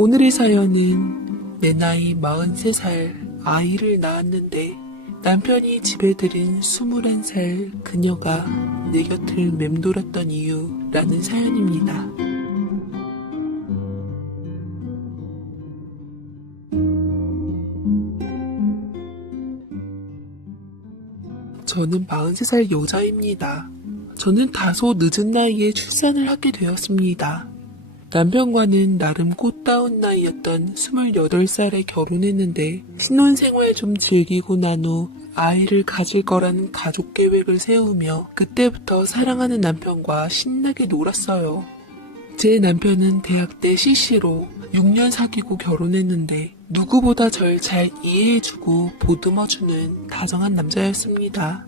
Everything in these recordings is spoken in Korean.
오늘의 사연은 내 나이 43살 아이를 낳았는데 남편이 집에 들인 21살 그녀가 내 곁을 맴돌았던 이유라는 사연입니다. 저는 43살 여자입니다. 저는 다소 늦은 나이에 출산을 하게 되었습니다. 남편과는 나름 꽃다운 나이였던 28살에 결혼했는데 신혼생활 좀 즐기고 난 후 아이를 가질 거라는 가족 계획을 세우며 그때부터 사랑하는 남편과 신나게 놀았어요. 제 남편은 대학 때 CC로 6년 사귀고 결혼했는데 누구보다 절 잘 이해해주고 보듬어주는 다정한 남자였습니다.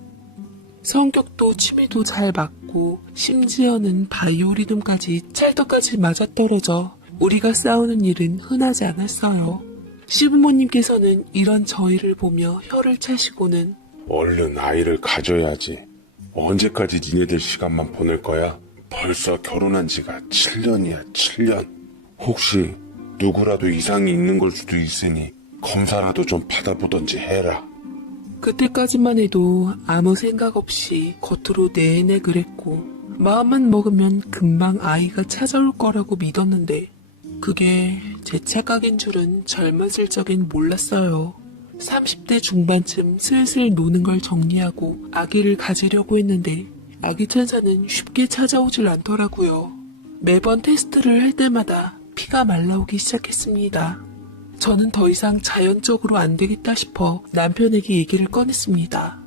성격도 취미도 잘 맞고 심지어는 바이오리듬까지 찰떡까지 맞아떨어져 우리가 싸우는 일은 흔하지 않았어요. 시부모님께서는 이런 저희를 보며 혀를 차시고는 얼른 아이를 가져야지. 언제까지 니네들 시간만 보낼 거야? 벌써 결혼한 지가 7년이야, 7년. 혹시 누구라도 이상이 있는 걸 수도 있으니 검사라도 좀 받아보던지 해라. 그때까지만 해도 아무 생각 없이 겉으로 내내 그랬고 마음만 먹으면 금방 아이가 찾아올 거라고 믿었는데 그게 제 착각인 줄은 젊었을 적엔 몰랐어요. 30대 중반쯤 슬슬 노는 걸 정리하고 아기를 가지려고 했는데 아기 천사는 쉽게 찾아오질 않더라고요. 매번 테스트를 할 때마다 피가 말라오기 시작했습니다. 저는 더 이상 자연적으로 안 되겠다 싶어 남편에게 얘기를 꺼냈습니다.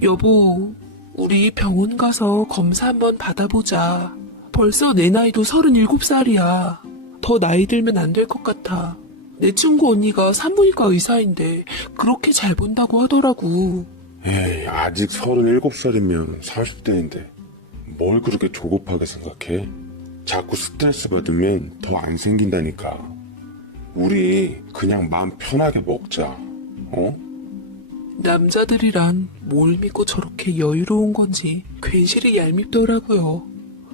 여보, 우리 병원 가서 검사 한번 받아보자. 벌써 내 나이도 37살이야. 더 나이 들면 안 될 것 같아. 내 친구 언니가 산부인과 의사인데 그렇게 잘 본다고 하더라고. 에이, 아직 37살이면 40대인데 뭘 그렇게 조급하게 생각해? 자꾸 스트레스 받으면 더 안 생긴다니까. 우리 그냥 마음 편하게 먹자. 어? 남자들이란 뭘 믿고 저렇게 여유로운 건지 괜시리 얄밉더라고요.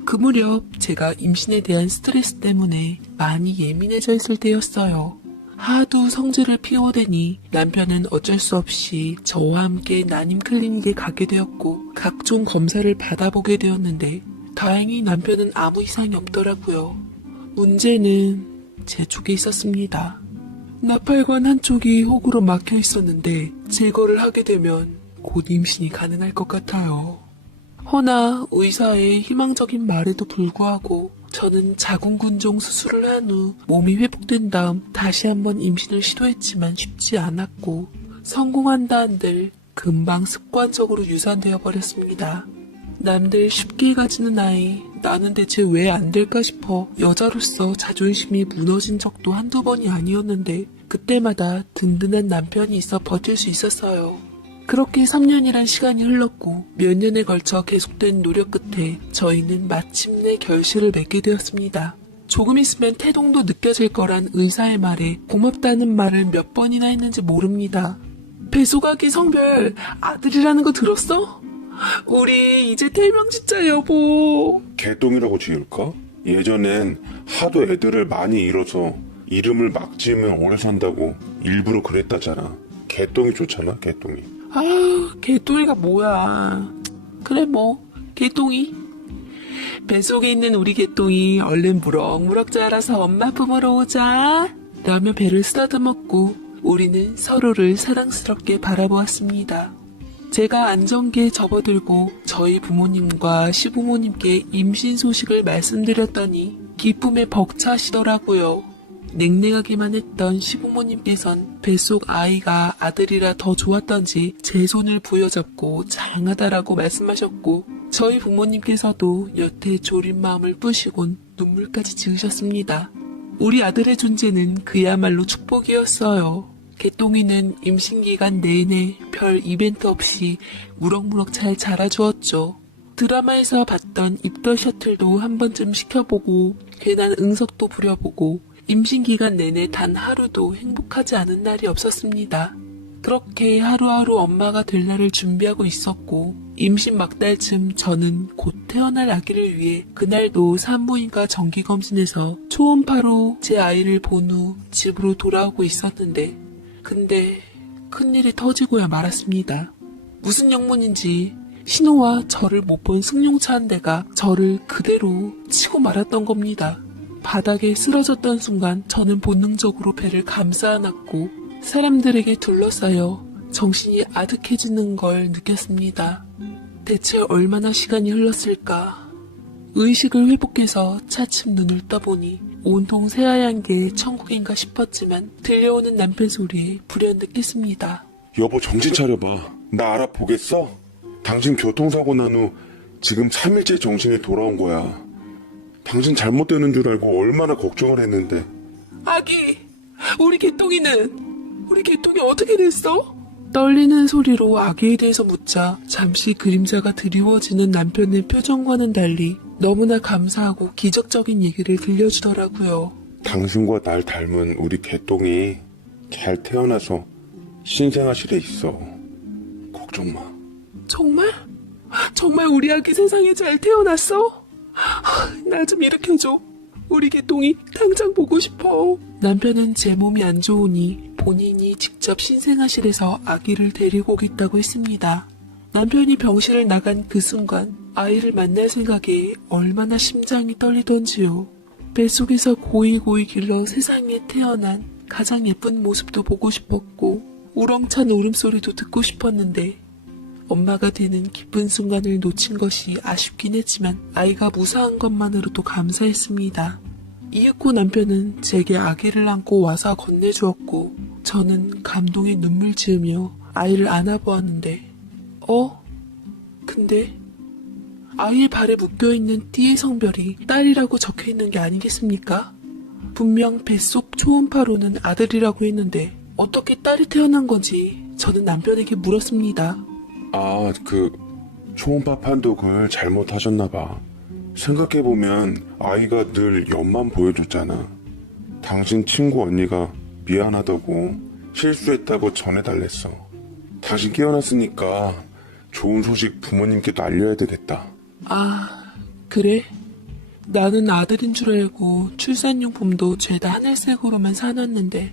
그 무렵 제가 임신에 대한 스트레스 때문에 많이 예민해져 있을 때였어요. 하도 성질을 피워대니 남편은 어쩔 수 없이 저와 함께 난임 클리닉에 가게 되었고 각종 검사를 받아보게 되었는데 다행히 남편은 아무 이상이 없더라고요. 문제는 제 쪽에 있었습니다. 나팔관 한쪽이 혹으로 막혀 있었는데 제거를 하게 되면 곧 임신이 가능할 것 같아요. 허나 의사의 희망적인 말에도 불구하고 저는 자궁근종 수술을 한 후 몸이 회복된 다음 다시 한번 임신을 시도했지만 쉽지 않았고 성공한다 한들 금방 습관적으로 유산되어 버렸습니다. 남들 쉽게 가지는 아이, 나는 대체 왜 안 될까 싶어 여자로서 자존심이 무너진 적도 한두 번이 아니었는데 그때마다 든든한 남편이 있어 버틸 수 있었어요. 그렇게 3년이란 시간이 흘렀고 몇 년에 걸쳐 계속된 노력 끝에 저희는 마침내 결실을 맺게 되었습니다. 조금 있으면 태동도 느껴질 거란 의사의 말에 고맙다는 말을 몇 번이나 했는지 모릅니다. 배속아기 성별 아들이라는 거 들었어? 우리 이제 태명 짓자 여보. 개똥이라고 지을까? 예전엔 하도 애들을 많이 잃어서 이름을 막 지으면 오래 산다고 일부러 그랬다잖아. 개똥이 좋잖아, 개똥이. 아유, 개똥이가 뭐야. 그래 뭐 개똥이. 뱃속에 있는 우리 개똥이 얼른 무럭무럭 자라서 엄마 품으러 오자 라며 배를 쓰다듬었고 우리는 서로를 사랑스럽게 바라보았습니다. 제가 안정기에 접어들고 저희 부모님과 시부모님께 임신 소식을 말씀드렸더니 기쁨에 벅차시더라고요. 냉랭하기만 했던 시부모님께선 뱃속 아이가 아들이라 더 좋았던지 제 손을 부여잡고 자랑하다라고 말씀하셨고 저희 부모님께서도 여태 졸인 마음을 뿌시곤 눈물까지 지으셨습니다. 우리 아들의 존재는 그야말로 축복이었어요. 개똥이는 임신기간 내내 별 이벤트 없이 무럭무럭 잘 자라주었죠. 드라마에서 봤던 입덧 셔틀도 한 번쯤 시켜보고 괜한 응석도 부려보고 임신기간 내내 단 하루도 행복하지 않은 날이 없었습니다. 그렇게 하루하루 엄마가 될 날을 준비하고 있었고 임신 막달쯤 저는 곧 태어날 아기를 위해 그날도 산부인과 정기검진에서 초음파로 제 아이를 본 후 집으로 돌아오고 있었는데 근데 큰일이 터지고야 말았습니다. 무슨 영문인지 신호와 저를 못 본 승용차 한 대가 저를 그대로 치고 말았던 겁니다. 바닥에 쓰러졌던 순간 저는 본능적으로 배를 감싸 안았고 사람들에게 둘러싸여 정신이 아득해지는 걸 느꼈습니다. 대체 얼마나 시간이 흘렀을까? 의식을 회복해서 차츰 눈을 떠보니 온통 새하얀 게 천국인가 싶었지만 들려오는 남편 소리에 불현듯 깼습니다. 여보 정신 차려봐. 나 알아보겠어? 당신 교통사고 난 후 지금 3일째 정신이 돌아온 거야. 당신 잘못되는 줄 알고 얼마나 걱정을 했는데. 아기! 우리 개똥이 어떻게 됐어? 떨리는 소리로 아기에 대해서 묻자 잠시 그림자가 드리워지는 남편의 표정과는 달리 너무나 감사하고 기적적인 얘기를 들려주더라고요. 당신과 날 닮은 우리 개똥이 잘 태어나서 신생아실에 있어. 걱정 마. 정말? 정말 우리 아기 세상에 잘 태어났어? 나 좀 일으켜줘. 우리 개똥이 당장 보고 싶어. 남편은 제 몸이 안 좋으니 본인이 직접 신생아실에서 아기를 데리고 오겠다고 했습니다. 남편이 병실을 나간 그 순간 아이를 만날 생각에 얼마나 심장이 떨리던지요. 뱃속에서 고이고이 길러 세상에 태어난 가장 예쁜 모습도 보고 싶었고 우렁찬 울음소리도 듣고 싶었는데 엄마가 되는 기쁜 순간을 놓친 것이 아쉽긴 했지만 아이가 무사한 것만으로도 감사했습니다. 이윽고 남편은 제게 아기를 안고 와서 건네주었고 저는 감동에 눈물 지으며 아이를 안아보았는데 근데 아이의 발에 묶여있는 띠의 성별이 딸이라고 적혀있는 게 아니겠습니까? 분명 뱃속 초음파로는 아들이라고 했는데 어떻게 딸이 태어난 건지 저는 남편에게 물었습니다. 초음파 판독을 잘못하셨나봐. 생각해보면 아이가 늘 옆만 보여줬잖아. 당신 친구 언니가 미안하다고 실수했다고 전해달랬어. 당신 깨어났으니까 좋은 소식 부모님께도 알려야 되겠다. 그래? 나는 아들인 줄 알고 출산용품도 죄다 하늘색으로만 사놨는데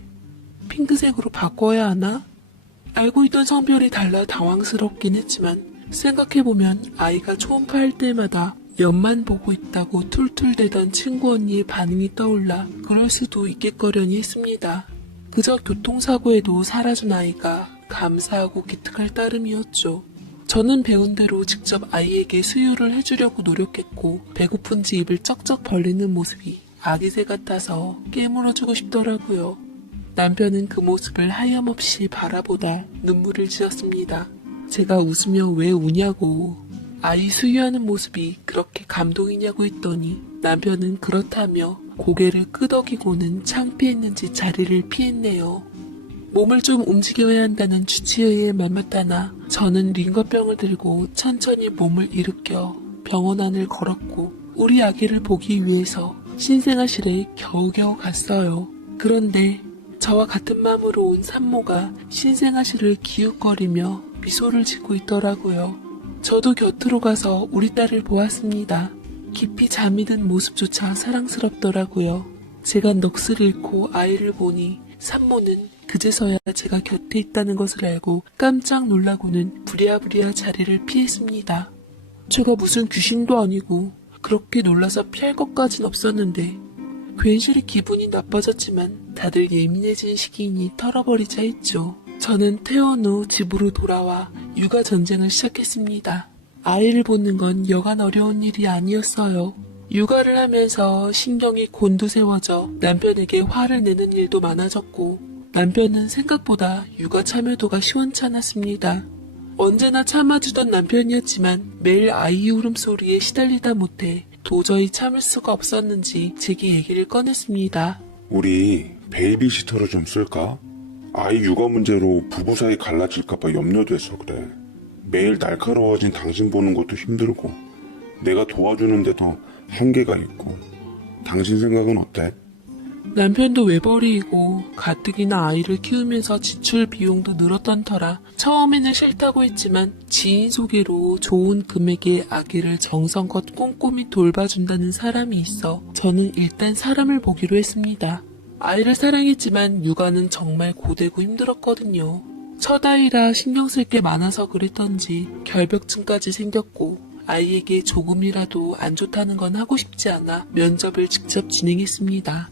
핑크색으로 바꿔야 하나? 알고 있던 성별이 달라 당황스럽긴 했지만 생각해보면 아이가 초음파할 때마다 옆만 보고 있다고 툴툴대던 친구 언니의 반응이 떠올라 그럴 수도 있겠거려니 했습니다. 그저 교통사고에도 살아준 아이가 감사하고 기특할 따름이었죠. 저는 배운 대로 직접 아이에게 수유를 해주려고 노력했고 배고픈지 입을 쩍쩍 벌리는 모습이 아기새 같아서 깨물어주고 싶더라고요. 남편은 그 모습을 하염없이 바라보다 눈물을 지었습니다. 제가 웃으며 왜 우냐고 아이 수유하는 모습이 그렇게 감동이냐고 했더니 남편은 그렇다며 고개를 끄덕이고는 창피했는지 자리를 피했네요. 몸을 좀 움직여야 한다는 주치의의 말 맞다나 저는 링거병을 들고 천천히 몸을 일으켜 병원 안을 걸었고 우리 아기를 보기 위해서 신생아실에 겨우겨우 갔어요. 그런데 저와 같은 마음으로 온 산모가 신생아실을 기웃거리며 미소를 짓고 있더라고요. 저도 곁으로 가서 우리 딸을 보았습니다. 깊이 잠이 든 모습조차 사랑스럽더라고요. 제가 넋을 잃고 아이를 보니 산모는 그제서야 제가 곁에 있다는 것을 알고 깜짝 놀라고는 부랴부랴 자리를 피했습니다. 제가 무슨 귀신도 아니고 그렇게 놀라서 피할 것까진 없었는데 괜시리 기분이 나빠졌지만 다들 예민해진 시기이니 털어버리자 했죠. 저는 퇴원 후 집으로 돌아와 육아 전쟁을 시작했습니다. 아이를 보는 건 여간 어려운 일이 아니었어요. 육아를 하면서 신경이 곤두세워져 남편에게 화를 내는 일도 많아졌고 남편은 생각보다 육아 참여도가 시원찮았습니다. 언제나 참아주던 남편이었지만 매일 아이 울음소리에 시달리다 못해 도저히 참을 수가 없었는지 제게 얘기를 꺼냈습니다. 우리 베이비시터를 좀 쓸까? 아이 육아 문제로 부부 사이 갈라질까봐 염려돼서 그래. 매일 날카로워진 당신 보는 것도 힘들고 내가 도와주는데도 한계가 있고. 당신 생각은 어때? 남편도 외벌이이고 가뜩이나 아이를 키우면서 지출 비용도 늘었던 터라 처음에는 싫다고 했지만 지인 소개로 좋은 금액의 아기를 정성껏 꼼꼼히 돌봐준다는 사람이 있어 저는 일단 사람을 보기로 했습니다. 아이를 사랑했지만 육아는 정말 고되고 힘들었거든요. 첫 아이라 신경 쓸 게 많아서 그랬던지 결벽증까지 생겼고 아이에게 조금이라도 안 좋다는 건 하고 싶지 않아 면접을 직접 진행했습니다.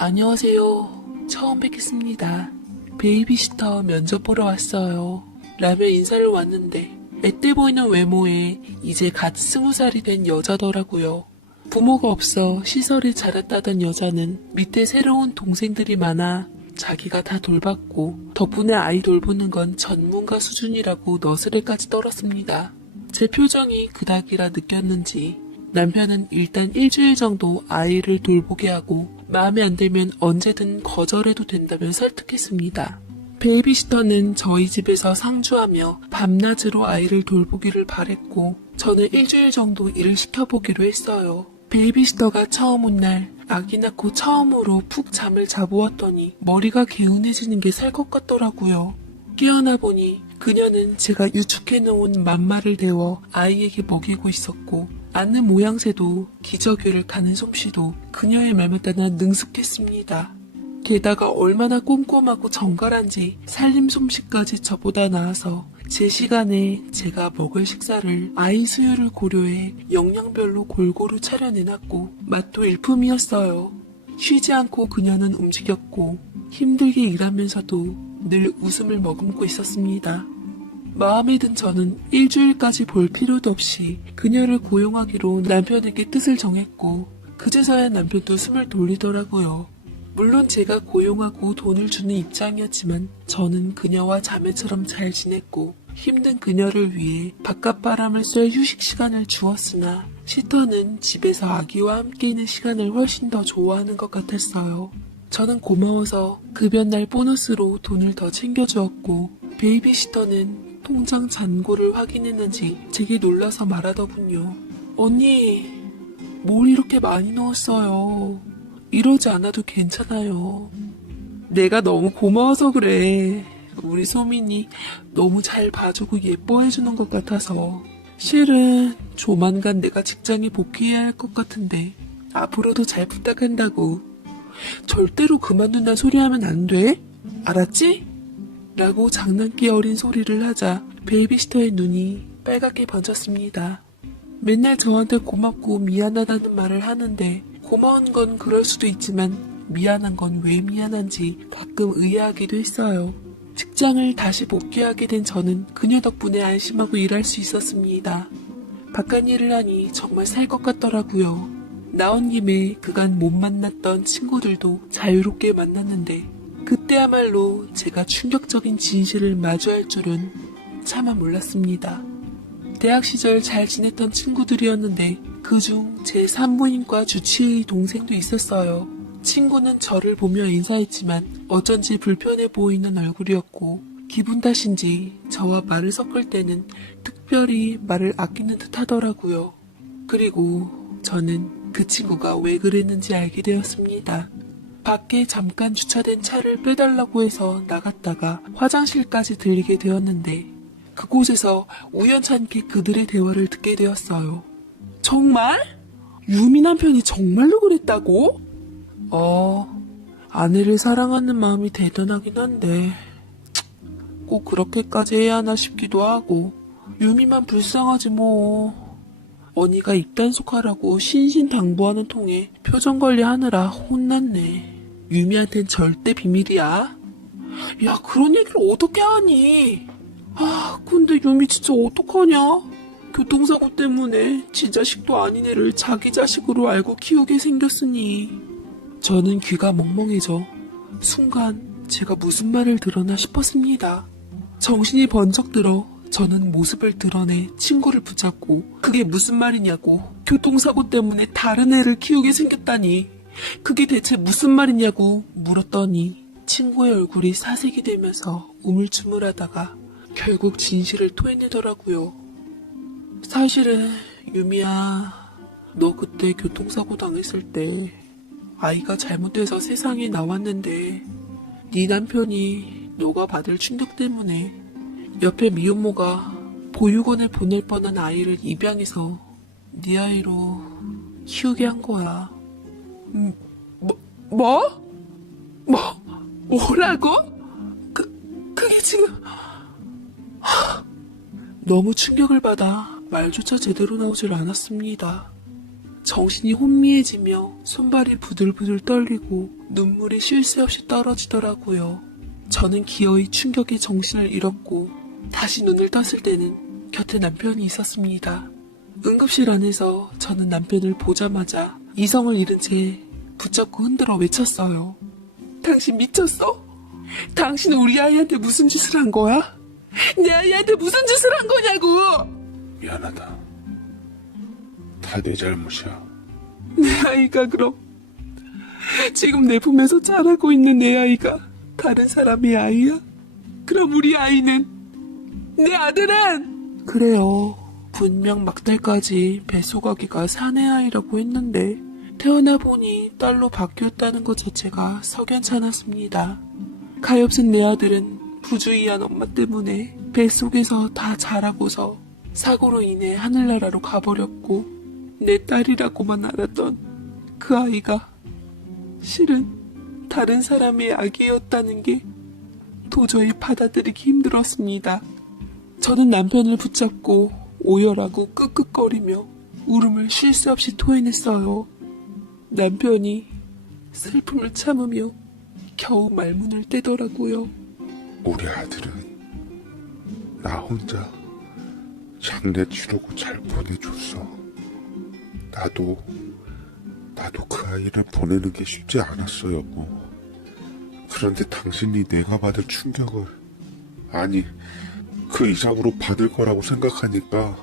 안녕하세요. 처음 뵙겠습니다. 베이비시터 면접 보러 왔어요. 라며 인사를 왔는데 앳돼 보이는 외모에 이제 갓 20살이 된 여자더라고요. 부모가 없어 시설에 자랐다던 여자는 밑에 새로운 동생들이 많아 자기가 다 돌봤고 덕분에 아이 돌보는 건 전문가 수준이라고 너스레까지 떨었습니다. 제 표정이 그닥이라 느꼈는지 남편은 일단 일주일 정도 아이를 돌보게 하고 마음에 안 들면 언제든 거절해도 된다며 설득했습니다. 베이비시터는 저희 집에서 상주하며 밤낮으로 아이를 돌보기를 바랬고 저는 일주일 정도 일을 시켜보기로 했어요. 베이비시터가 처음 온 날 아기 낳고 처음으로 푹 잠을 자보았더니 머리가 개운해지는 게 살 것 같더라고요. 깨어나 보니 그녀는 제가 유축해놓은 맘마를 데워 아이에게 먹이고 있었고 앉는 모양새도 기저귀를 가는 솜씨도 그녀의 말만 따라 능숙했습니다. 게다가 얼마나 꼼꼼하고 정갈한지 살림 솜씨까지 저보다 나아서 제 시간에 제가 먹을 식사를 아이 수유를 고려해 영양별로 골고루 차려내놨고 맛도 일품이었어요. 쉬지 않고 그녀는 움직였고 힘들게 일하면서도 늘 웃음을 머금고 있었습니다. 마음에 든 저는 일주일까지 볼 필요도 없이 그녀를 고용하기로 남편에게 뜻을 정했고 그제서야 남편도 숨을 돌리더라고요. 물론 제가 고용하고 돈을 주는 입장이었지만 저는 그녀와 자매처럼 잘 지냈고 힘든 그녀를 위해 바깥바람을 쐴 휴식 시간을 주었으나 시터는 집에서 아기와 함께 있는 시간을 훨씬 더 좋아하는 것 같았어요. 저는 고마워서 급여날 보너스로 돈을 더 챙겨주었고 베이비시터는 통장 잔고를 확인했는지 제게 놀라서 말하더군요. 언니, 뭘 이렇게 많이 넣었어요. 이러지 않아도 괜찮아요. 내가 너무 고마워서 그래. 우리 소민이 너무 잘 봐주고 예뻐해주는 것 같아서. 실은 조만간 내가 직장에 복귀해야 할 것 같은데 앞으로도 잘 부탁한다고. 절대로 그만둔다는 소리 하면 안 돼. 알았지? 라고 장난기 어린 소리를 하자 베이비시터의 눈이 빨갛게 번졌습니다. 맨날 저한테 고맙고 미안하다는 말을 하는데 고마운 건 그럴 수도 있지만 미안한 건 왜 미안한지 가끔 의아하기도 했어요. 직장을 다시 복귀하게 된 저는 그녀 덕분에 안심하고 일할 수 있었습니다. 바깥 일을 하니 정말 살 것 같더라고요. 나온 김에 그간 못 만났던 친구들도 자유롭게 만났는데 그때야말로 제가 충격적인 진실을 마주할 줄은 차마 몰랐습니다. 대학 시절 잘 지냈던 친구들이었는데 그중 제 산부인과 주치의 동생도 있었어요. 친구는 저를 보며 인사했지만 어쩐지 불편해 보이는 얼굴이었고 기분 탓인지 저와 말을 섞을 때는 특별히 말을 아끼는 듯 하더라고요. 그리고 저는 그 친구가 왜 그랬는지 알게 되었습니다. 밖에 잠깐 주차된 차를 빼달라고 해서 나갔다가 화장실까지 들리게 되었는데 그곳에서 우연찮게 그들의 대화를 듣게 되었어요. 정말? 유미 남편이 정말로 그랬다고? 아내를 사랑하는 마음이 대단하긴 한데 꼭 그렇게까지 해야 하나 싶기도 하고 유미만 불쌍하지 뭐. 언니가 입단속하라고 신신당부하는 통에 표정관리하느라 혼났네. 유미한텐 절대 비밀이야. 야, 그런 얘기를 어떻게 하니? 근데 유미 진짜 어떡하냐? 교통사고 때문에 지 자식도 아닌 애를 자기 자식으로 알고 키우게 생겼으니. 저는 귀가 멍멍해져 순간 제가 무슨 말을 들었나 싶었습니다. 정신이 번쩍 들어 저는 모습을 드러내 친구를 붙잡고 그게 무슨 말이냐고, 교통사고 때문에 다른 애를 키우게 생겼다니 그게 대체 무슨 말이냐고 물었더니 친구의 얼굴이 사색이 되면서 우물쭈물하다가 결국 진실을 토해내더라고요. 사실은 유미야, 너 그때 교통사고 당했을 때 아이가 잘못돼서 세상에 나왔는데 네 남편이 너가 받을 충격 때문에 옆에 미혼모가 보육원을 보낼 뻔한 아이를 입양해서 네 아이로 키우게 한 거야. 뭐? 뭐라고? 그게 지금... 너무 충격을 받아 말조차 제대로 나오질 않았습니다. 정신이 혼미해지며 손발이 부들부들 떨리고 눈물이 쉴 새 없이 떨어지더라고요. 저는 기어이 충격에 정신을 잃었고 다시 눈을 떴을 때는 곁에 남편이 있었습니다. 응급실 안에서 저는 남편을 보자마자 이성을 잃은 채 붙잡고 흔들어 외쳤어요. 당신 미쳤어? 당신은 우리 아이한테 무슨 짓을 한 거야? 내 아이한테 무슨 짓을 한 거냐고! 미안하다. 다 내 잘못이야. 내 아이가 그럼 지금 내 품에서 자라고 있는 내 아이가 다른 사람의 아이야? 그럼 우리 아이는? 내 아들은? 그래요. 분명 막달까지 뱃속아기가 사내 아이라고 했는데 태어나 보니 딸로 바뀌었다는 것 자체가 석연찮았습니다. 가엾은 내 아들은 부주의한 엄마 때문에 뱃속에서 다 자라고서 사고로 인해 하늘나라로 가버렸고 내 딸이라고만 알았던 그 아이가 실은 다른 사람의 아기였다는 게 도저히 받아들이기 힘들었습니다. 저는 남편을 붙잡고 오열하고 끄끄거리며 울음을 쉴 새 없이 토해냈어요. 남편이 슬픔을 참으며 겨우 말문을 떼더라고요. 우리 아들은 나 혼자 장례 치르고 잘 보내줬어. 나도 그 아이를 보내는 게 쉽지 않았어, 여보. 그런데 당신이 내가 받을 충격을, 아니, 그 이상으로 받을 거라고 생각하니까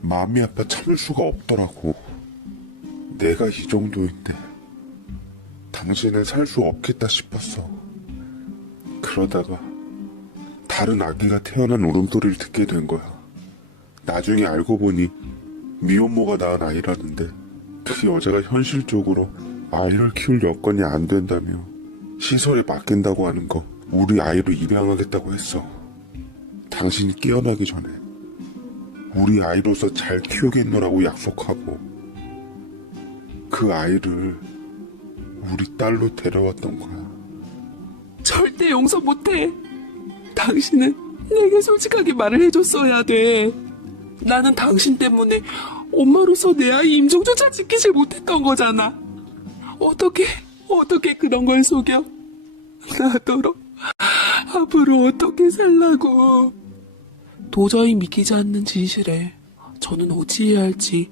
마음이 아파 참을 수가 없더라고. 내가 이 정도인데 당신은 살 수 없겠다 싶었어. 그러다가 다른 아기가 태어난 울음소리를 듣게 된 거야. 나중에 알고 보니 미혼모가 낳은 아이라는데 그 여자가 현실적으로 아이를 키울 여건이 안 된다며 시설에 맡긴다고 하는 거 우리 아이로 입양하겠다고 했어. 당신이 깨어나기 전에 우리 아이로서 잘 키우겠노라고 약속하고 그 아이를 우리 딸로 데려왔던 거야. 절대 용서 못해. 당신은 내게 솔직하게 말을 해줬어야 돼. 나는 당신 때문에 엄마로서 내 아이 임종조차 지키지 못했던 거잖아. 어떻게 그런 걸 속여? 나더러 앞으로 어떻게 살라고. 도저히 믿기지 않는 진실에 저는 어찌해야 할지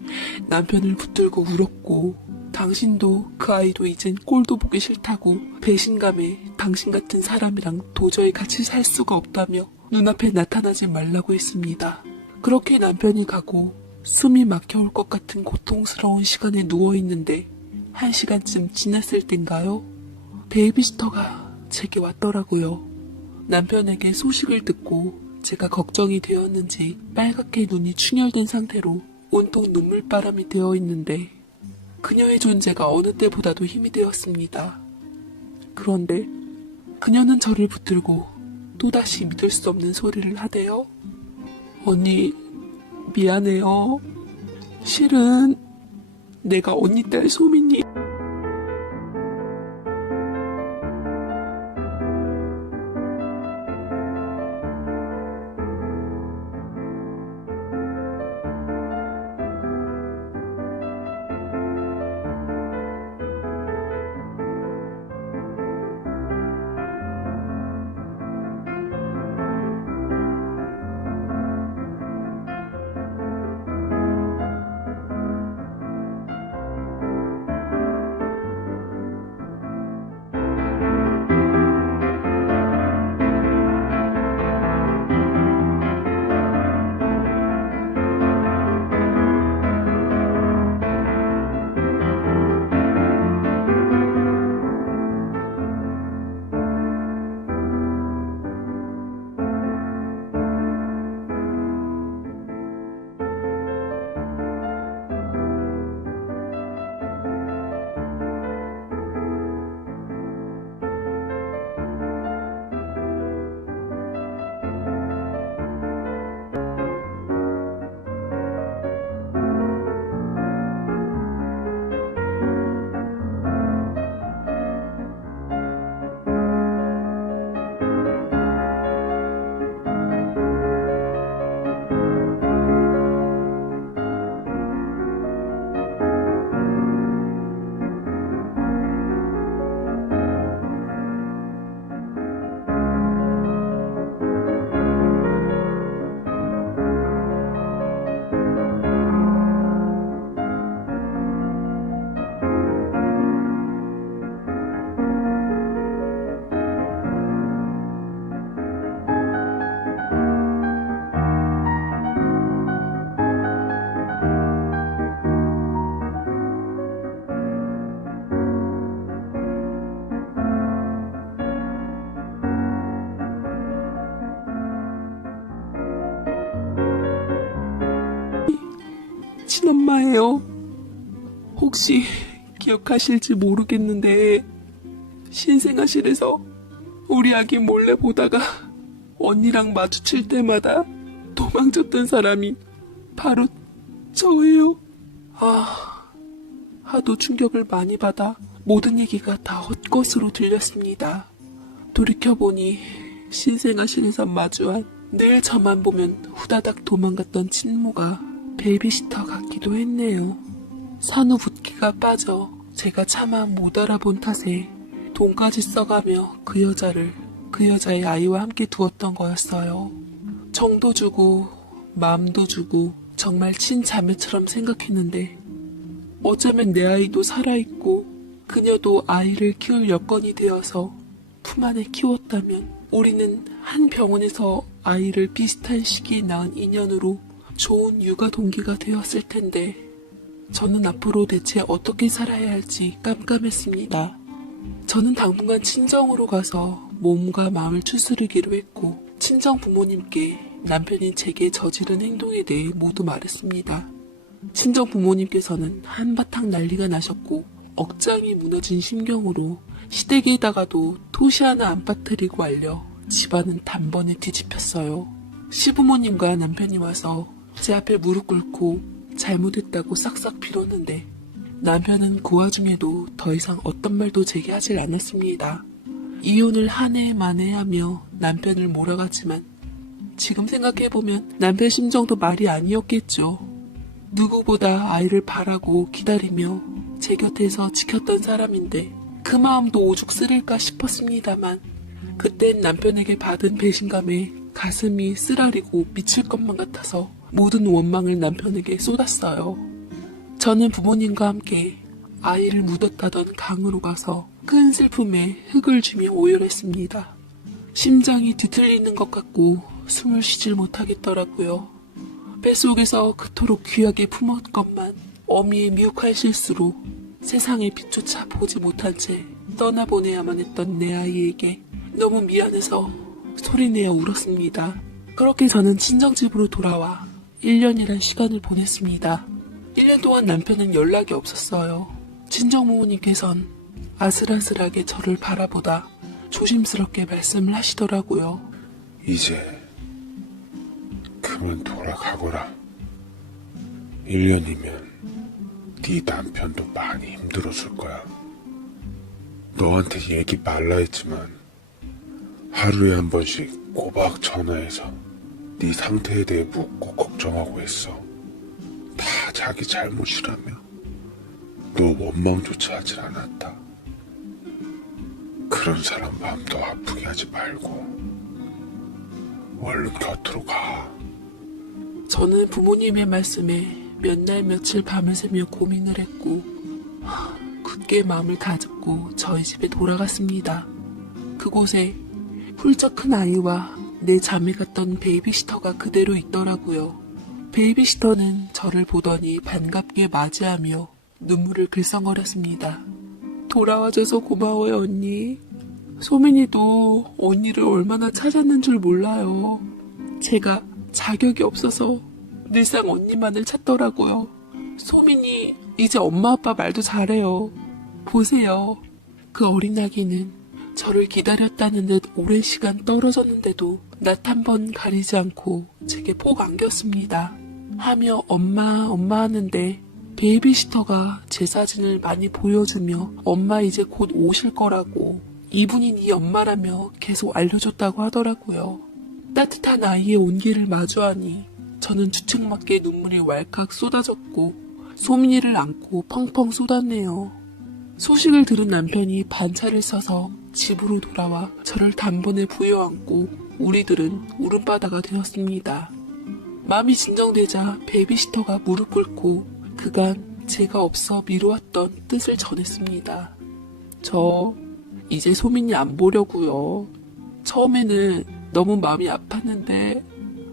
남편을 붙들고 울었고, 당신도 그 아이도 이젠 꼴도 보기 싫다고 배신감에 당신 같은 사람이랑 도저히 같이 살 수가 없다며 눈앞에 나타나지 말라고 했습니다. 그렇게 남편이 가고 숨이 막혀올 것 같은 고통스러운 시간에 누워있는데 1시간쯤 지났을 땐가요? 베이비시터가 제게 왔더라고요. 남편에게 소식을 듣고 제가 걱정이 되었는지 빨갛게 눈이 충혈된 상태로 온통 눈물바람이 되어 있는데 그녀의 존재가 어느 때보다도 힘이 되었습니다. 그런데 그녀는 저를 붙들고 또다시 믿을 수 없는 소리를 하대요. 언니, 미안해요. 실은 내가 언니 딸 소민이 친엄마예요. 혹시 기억하실지 모르겠는데 신생아실에서 우리 아기 몰래 보다가 언니랑 마주칠 때마다 도망쳤던 사람이 바로 저예요. 하도 충격을 많이 받아 모든 얘기가 다 헛것으로 들렸습니다. 돌이켜보니 신생아실에서 마주한 늘 저만 보면 후다닥 도망갔던 친모가 베이비시터 같기도 했네요. 산후 붓기가 빠져 제가 차마 못 알아본 탓에 돈까지 써가며 그 여자의 아이와 함께 두었던 거였어요. 정도 주고 마음도 주고 정말 친자매처럼 생각했는데 어쩌면 내 아이도 살아있고 그녀도 아이를 키울 여건이 되어서 품 안에 키웠다면 우리는 한 병원에서 아이를 비슷한 시기에 낳은 인연으로 좋은 육아 동기가 되었을 텐데 저는 앞으로 대체 어떻게 살아야 할지 깜깜했습니다. 저는 당분간 친정으로 가서 몸과 마음을 추스르기로 했고 친정 부모님께 남편이 제게 저지른 행동에 대해 모두 말했습니다. 친정 부모님께서는 한바탕 난리가 나셨고 억장이 무너진 심경으로 시댁에다가도 토시 하나 안 빠뜨리고 알려 집안은 단번에 뒤집혔어요. 시부모님과 남편이 와서 제 앞에 무릎 꿇고 잘못했다고 싹싹 빌었는데 남편은 그 와중에도 더 이상 어떤 말도 제게 하질 않았습니다. 이혼을 한 해 만에 하며 남편을 몰아갔지만 지금 생각해보면 남편 심정도 말이 아니었겠죠. 누구보다 아이를 바라고 기다리며 제 곁에서 지켰던 사람인데 그 마음도 오죽 쓰릴까 싶었습니다만 그땐 남편에게 받은 배신감에 가슴이 쓰라리고 미칠 것만 같아서 모든 원망을 남편에게 쏟았어요. 저는 부모님과 함께 아이를 묻었다던 강으로 가서 큰 슬픔에 흙을 주며 오열했습니다. 심장이 뒤틀리는 것 같고 숨을 쉬질 못하겠더라고요. 뱃속에서 그토록 귀하게 품었건만 어미의 미혹한 실수로 세상의 빛조차 보지 못한 채 떠나보내야만 했던 내 아이에게 너무 미안해서 소리내어 울었습니다. 그렇게 저는 친정집으로 돌아와 1년이란 시간을 보냈습니다. 1년 동안 남편은 연락이 없었어요. 친정 부모님께선 아슬아슬하게 저를 바라보다 조심스럽게 말씀을 하시더라고요. 이제 그만 돌아가거라. 1년이면 네 남편도 많이 힘들었을 거야. 너한테 얘기 말라 했지만 하루에 한 번씩 꼬박 전화해서 네 상태에 대해 묻고 걱정하고 했어. 다 자기 잘못이라며. 너 원망조차 하질 않았다. 그런 사람 마음 더 아프게 하지 말고 얼른 곁으로 가. 저는 부모님의 말씀에 몇 날 며칠 밤을 새며 고민을 했고 굳게 마음을 다잡고 저희 집에 돌아갔습니다. 그곳에 훌쩍 큰 아이와 내 자매 같던 베이비시터가 그대로 있더라고요. 베이비시터는 저를 보더니 반갑게 맞이하며 눈물을 글썽거렸습니다. 돌아와줘서 고마워요, 언니. 소민이도 언니를 얼마나 찾았는 줄 몰라요. 제가 자격이 없어서 늘상 언니만을 찾더라고요. 소민이 이제 엄마 아빠 말도 잘해요. 보세요. 그 어린 아기는 저를 기다렸다는 듯 오랜 시간 떨어졌는데도 낯 한 번 가리지 않고 제게 폭 안겼습니다. 하며 엄마 하는데 베이비시터가 제 사진을 많이 보여주며 엄마 이제 곧 오실 거라고 이분이 네 엄마라며 계속 알려줬다고 하더라고요. 따뜻한 아이의 온기를 마주하니 저는 주책맞게 눈물이 왈칵 쏟아졌고 소민이를 안고 펑펑 쏟았네요. 소식을 들은 남편이 반차를 써서 집으로 돌아와 저를 단번에 부여안고 우리들은 울음바다가 되었습니다. 마음이 진정되자 베이비시터가 무릎 꿇고 그간 제가 없어 미루었던 뜻을 전했습니다. 저 이제 소민이 안 보려고요. 처음에는 너무 마음이 아팠는데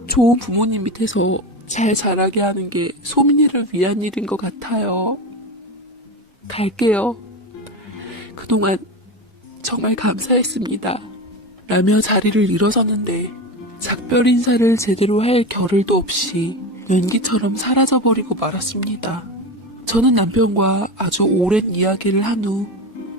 좋은 부모님 밑에서 잘 자라게 하는 게 소민이를 위한 일인 것 같아요. 갈게요. 그동안 정말 감사했습니다. 라며 자리를 일어섰는데 작별 인사를 제대로 할 겨를도 없이 연기처럼 사라져버리고 말았습니다. 저는 남편과 아주 오랜 이야기를 한 후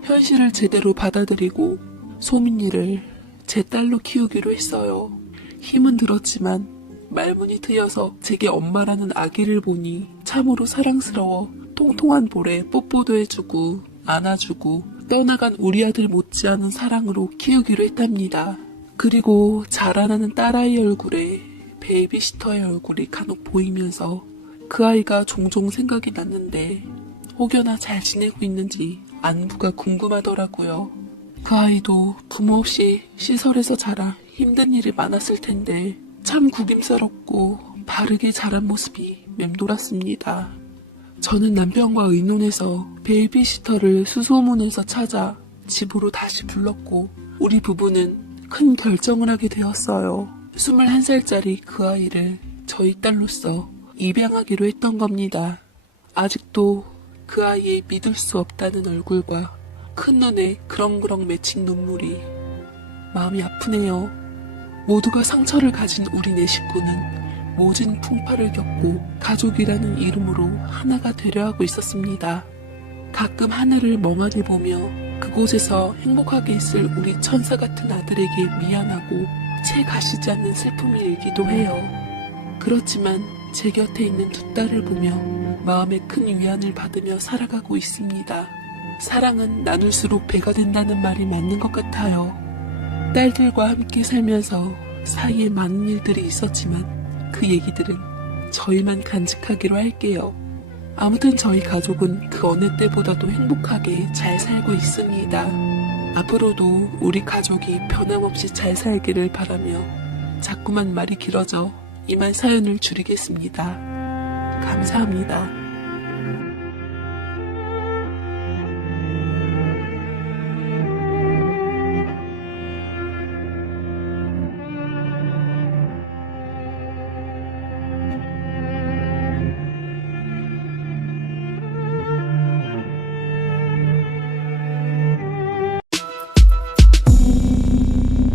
현실을 제대로 받아들이고 소민이를 제 딸로 키우기로 했어요. 힘은 들었지만 말문이 트여서 제게 엄마라는 아기를 보니 참으로 사랑스러워 통통한 볼에 뽀뽀도 해주고 안아주고 떠나간 우리 아들 못지않은 사랑으로 키우기로 했답니다. 그리고 자라나는 딸아이 얼굴에 베이비시터의 얼굴이 간혹 보이면서 그 아이가 종종 생각이 났는데 혹여나 잘 지내고 있는지 안부가 궁금하더라고요. 그 아이도 부모 없이 시설에서 자라 힘든 일이 많았을 텐데 참 구김스럽고 바르게 자란 모습이 맴돌았습니다. 저는 남편과 의논해서 베이비시터를 수소문에서 찾아 집으로 다시 불렀고 우리 부부는 큰 결정을 하게 되었어요. 21살짜리 그 아이를 저희 딸로서 입양하기로 했던 겁니다. 아직도 그 아이의 믿을 수 없다는 얼굴과 큰 눈에 그렁그렁 맺힌 눈물이 마음이 아프네요. 모두가 상처를 가진 우리 네 식구는 모진 풍파를 겪고 가족이라는 이름으로 하나가 되려 하고 있었습니다. 가끔 하늘을 멍하니 보며 그곳에서 행복하게 있을 우리 천사 같은 아들에게 미안하고 채 가시지 않는 슬픔이 일기도 해요. 그렇지만 제 곁에 있는 두 딸을 보며 마음에 큰 위안을 받으며 살아가고 있습니다. 사랑은 나눌수록 배가 된다는 말이 맞는 것 같아요. 딸들과 함께 살면서 사이에 많은 일들이 있었지만 그 얘기들은 저희만 간직하기로 할게요. 아무튼 저희 가족은 그 어느 때보다도 행복하게 잘 살고 있습니다. 앞으로도 우리 가족이 변함없이 잘 살기를 바라며 자꾸만 말이 길어져 이만 사연을 줄이겠습니다. 감사합니다.